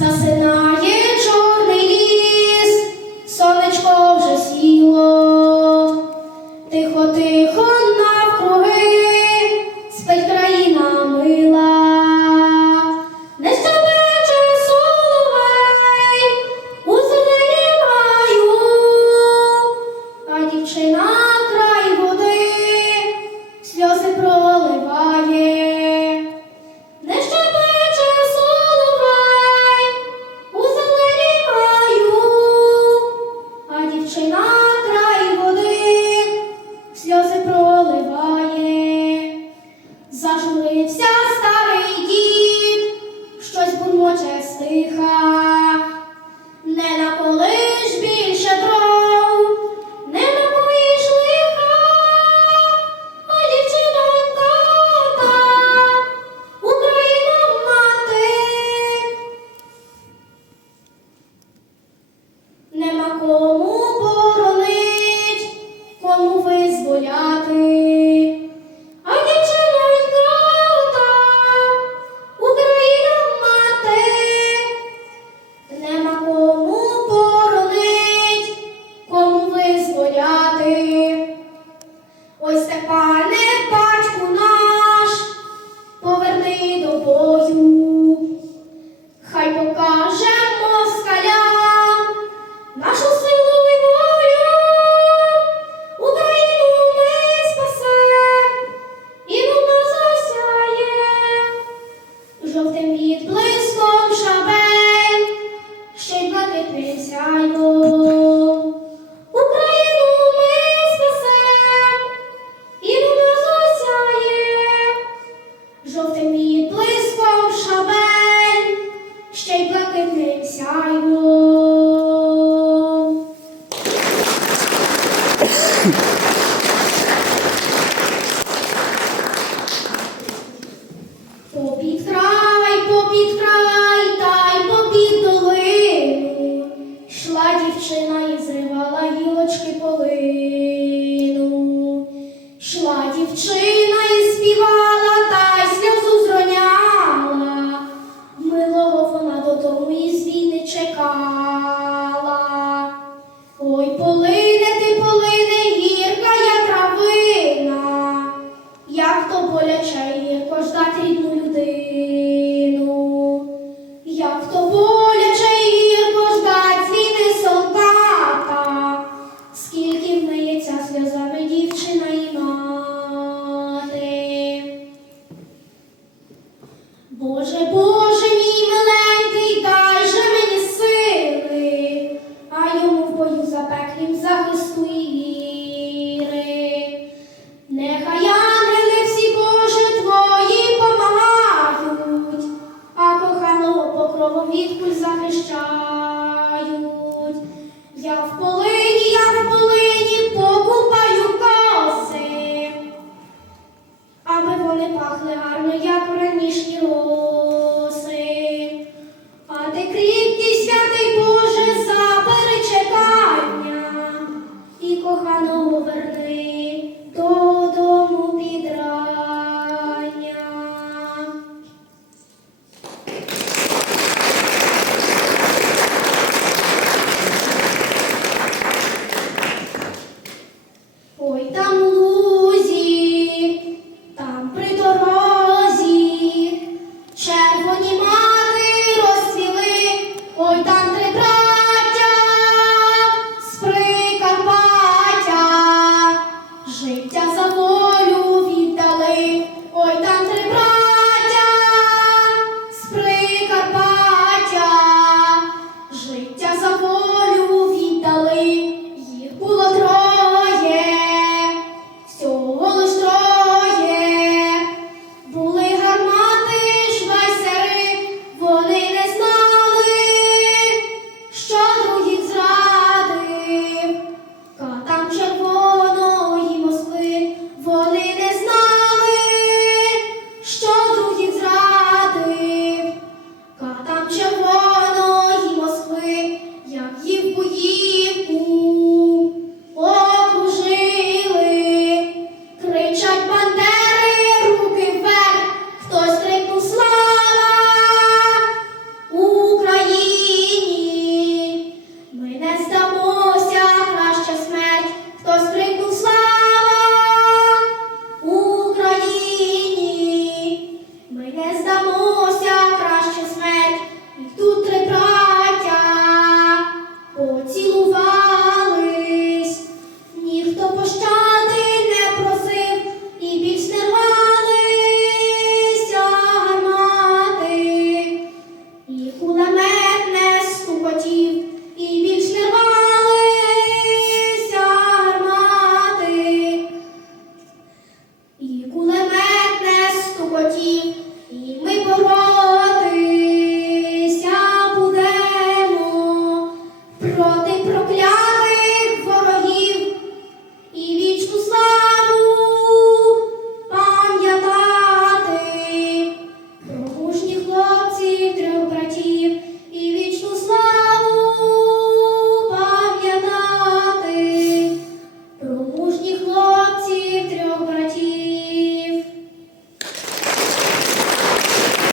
Sasana. Shema. żółtymi Боже, Боже мій миленький, дай же мені сили, а йому в бою за запеклім захисту і віри. Нехай ангели всі, Боже, твої помагають, а коханого покровом відпуль захищають. Я в полі criei